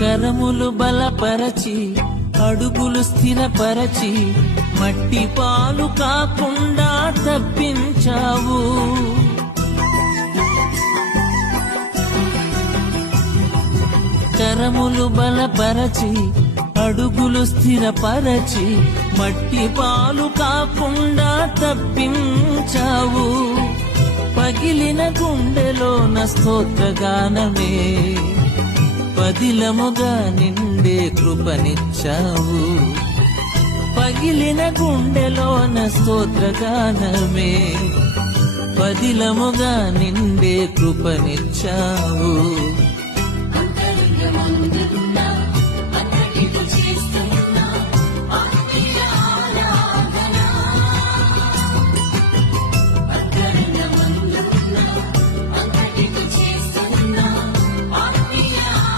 కరములు బలపరచి అడుగులు స్థిరపరచి మట్టి పాలు కాకుండా తప్పించావు. కరములు బలపరచి అడుగులు స్థిరపరచి మట్టి పాలు కాకుండా తప్పించావు. పగిలిన గుండెలోన స్తోత్రగానమే పదిలముగా నిండే కృపనిచ్చావు. పగిలిన గుండెలోన స్తోత్రగానమే పదిలముగా నిండే కృపనిచ్చావు.